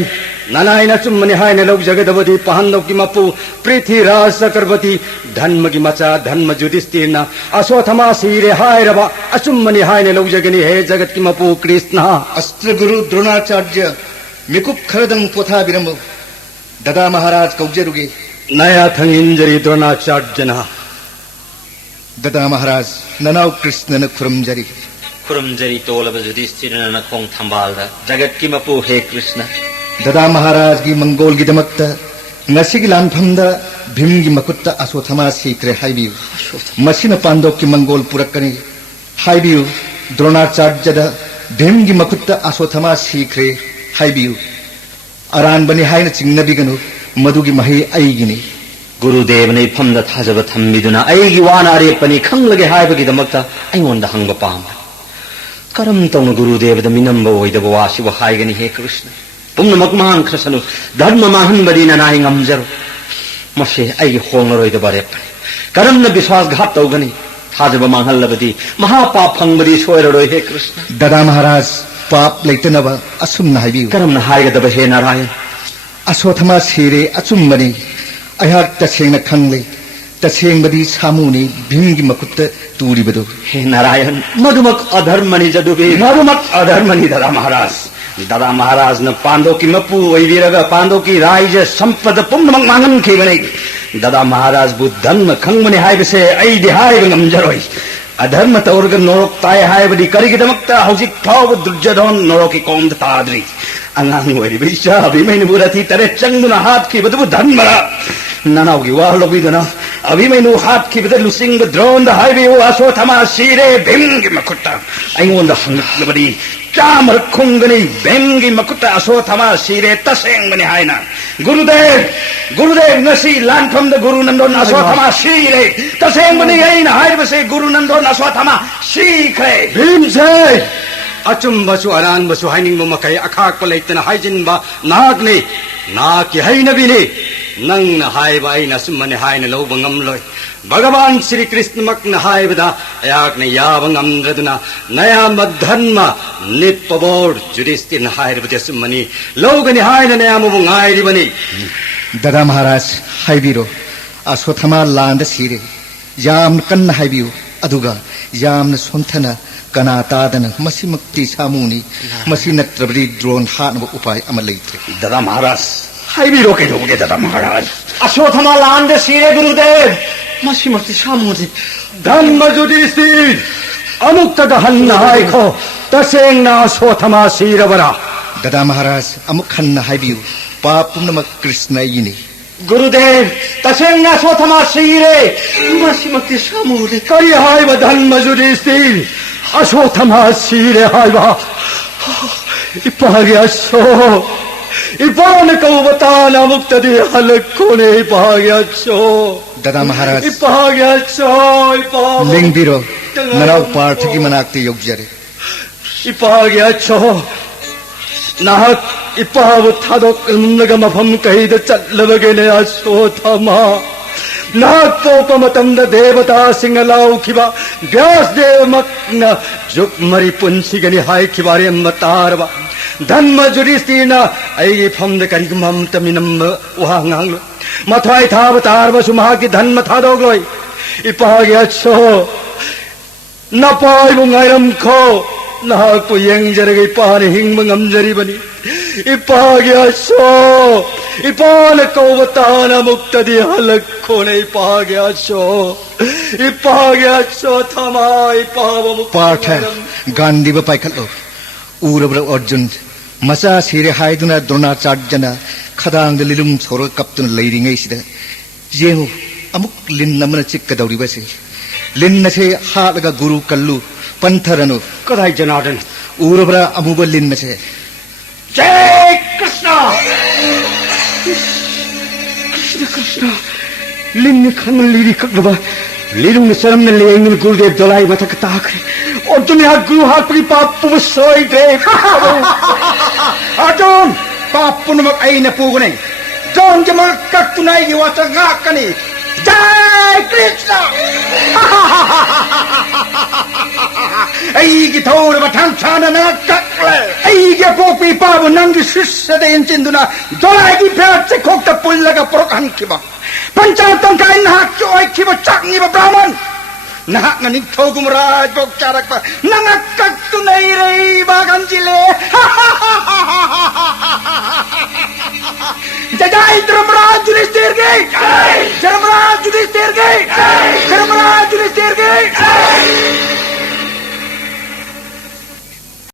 ननाय नचुम मनि हाइना लौजगदबदी पहन्दो की मपु पृथ्वीराज चक्रवर्ती धर्म की मचा धर्म युधिष्ठिरना अश्वत्थमा सीरे हायरबा अचुम मनि हाइना लौजगनि हे जगत की मपु Krishna astra guru Dronacharya mikup kharadang potha biramu dada maharaj kaujaruge नया थंगिंजरी द्रोणाचार्यना dada maharaj nanau krishna na khurumjari खुरमजरी तोलब युधिष्ठिरन खोंग थंबालदा जगत की मपु हे Krishna dada maharaj gi mangol gi damakta ngasigi lanphamda bhim gi makutta aswathama sikre haibiu masina pandok ki mangol purakani haibiu Dronacharya da bhim gi makutta aswathama sikre haibiu aran bani haina chingnabiganu madugi mahi aigini गुरुदेव ने फमद थाजब थम्बिदुना अयगी वाना रेपनी खंगलगे हायबगी दमक्ता अयंगोंदा हंगबा palm करम तौन गुरुदेव the मिनंब ओइदब वासिब हायगनि हे कृष्ण पुंगमक महान कृष्ण धर्म महान बदीना नाहि ngamjaro मसे अयगी होंगरोइद बारे करम न विश्वासघात तौगनि थाजब मांगहल्लबदी महापाप फंगबदी सोयररोय हे Krishna dada maharaj pap leitanaba asumna haibiu करम न हायगदब हे Narayan aswathama sire achumbani ayak tasengna khangle tasengbadi samuni bhimgi makutta turibadu हे नारायण मधुमक अधर्मनि जदुबे मरुमक अधर्मनि दादा महाराज न पांडव की मपु वैवीरगा पांडव की राइज संपद पुम्नमक मांगन खेबने दादा महाराज बु धर्म खंगमनि हायबसे ऐ दिहाय ngamjaroi अधर्म तौरग नोरक ताय हायबदी करिगिदमक्ता हौजिक फाव दुर्जधन नोरकी कोम ताद्री अंगांग ओइरिबि इच्छा अभिमैन बुरथी तरे चंगुना हाथ की बदबु धर्मरा ननाउगी वाहलोबिदना अभिमैनु हाथ की बदल लुसिंग द्रोण द हायबे ओ अश्वत्थमा सीरे भिंगी मकुट्टा अइंगोंदा हंगलबदी चामर खुंगनी बेंगी मकुट्टा अश्वत्थमा सीरे तसेंग बने हायना गुरुदेव ngasi lanpham da guru nandon अश्वत्थमा सीरे तसेंग बने हायना हायबसे गुरु नंदन अश्वत्थमा सीखरे भीमसे अचुम बसु अरान बसु हाइनिंग मकै अखाक पलैतना हाइजिनबा नागने नाकी हाइनबिने नंग हायबा आइना सुमने हायना लौब ngamloi भगवान श्री कृष्ण मक्न हायबदा याकने याब ngamdraduna नया मधर्म निपबोर युधिष्ठिर हायबदे सुमनि लौगनि हायना नया मबु ngairibani dada maharaj haibiro aswathama landa sire yam kanna haibiu aduga yamna sonthana kana tadana masimakti samuni masi natrabri drone hanba upai ama leitre दादा महाराज हाइबिरो के दोगे दादा महाराज अश्वत्थमा लांदे सीरे गुरुदेव मसिमक्ति सामुदि धर्म युधिष्ठिर अमुक्त दहन हायखो तसेंग ना अश्वत्थमा सीरवरा dada maharaj amuk khanna haibiu papumna krishna yini गुरुदेव तसेंग ना अश्वत्थमा सीरे मसिमक्ति सामुदि करी हायबा धर्म युधिष्ठिर अश्वत्थमा सीरे हायबा इपाग्यासो इपाने कौबताना मुक्तदि हलकोने इपाग्यासो dada maharaj इपाग्यासो इपा lengbiro nanau parthagi manakti yogjare 이빠하게 하초 나학 이빠하고 타독을문나가 마밤 가이드 짤러버게 내야소 타마 나학 또빠 마tamda 대바다 싱알라우 키바 벼스데어 막나 죽머리 뿐시간이 하이 키바리 마따르바 단마 주리스티나 아이기 팜데 가리그 맘따미는 우항항로 마타이 타바 타르바 수마하기 단마 타독로이 이빠하게 하초 나빠이고 nga이람코 나하고 영자르게 이빠하네 행망암자리바니 이빠하게 하쇼 이빠하네 꼬바따 하나 먹다디 할라코네 이빠하게 하쇼 이빠하게 하쇼 타마 이빠하바 먹 पाठ गांधी व पाइखलो उरबर अर्जुन मचा सिरे हाइदुना द्रोणाचार्यना खदांग लिलुम छोर कप्तुन लैरिङै सिदा जेंगु अमुक लिन नमन चिक्कदौरिबसे लिन नसे हालगा गुरु कल्लु पंथरनु कदाई जनार्दन उरबर अमुब लिन नसे जय कृष्ण कृष्ण कृष्ण लिंग खन लीरी कगबा लीरुंग सरम ने लेंग गुरुदेव दलाई मथक ताखरे और दुनिया गुरु हाथ की पाप सोई दे अर्जुन पाप पुनमक आईने पूगने जोन के मर कक्तुनाई की वाचा गाकनी जय कृष्ण ऐगी थोर बठन छाना ना कक्ले ऐगी पोपी पाव नंगी शिष्य दे इंचिंदुना दोलागी प्यार से खोकता पुल्लगा प्रोकहन किबा पंचायतों का इन हाथ चोई किबा चकनी बा ब्राह्मण नहा ननिक थोगुम राज बोक चारक पा नंगा कक्तु नहीं रही बागन जिले जय धर्मराज युधिष्ठिर के धर्मराज युधिष्ठिर के धर्मराज युधिष्ठिर के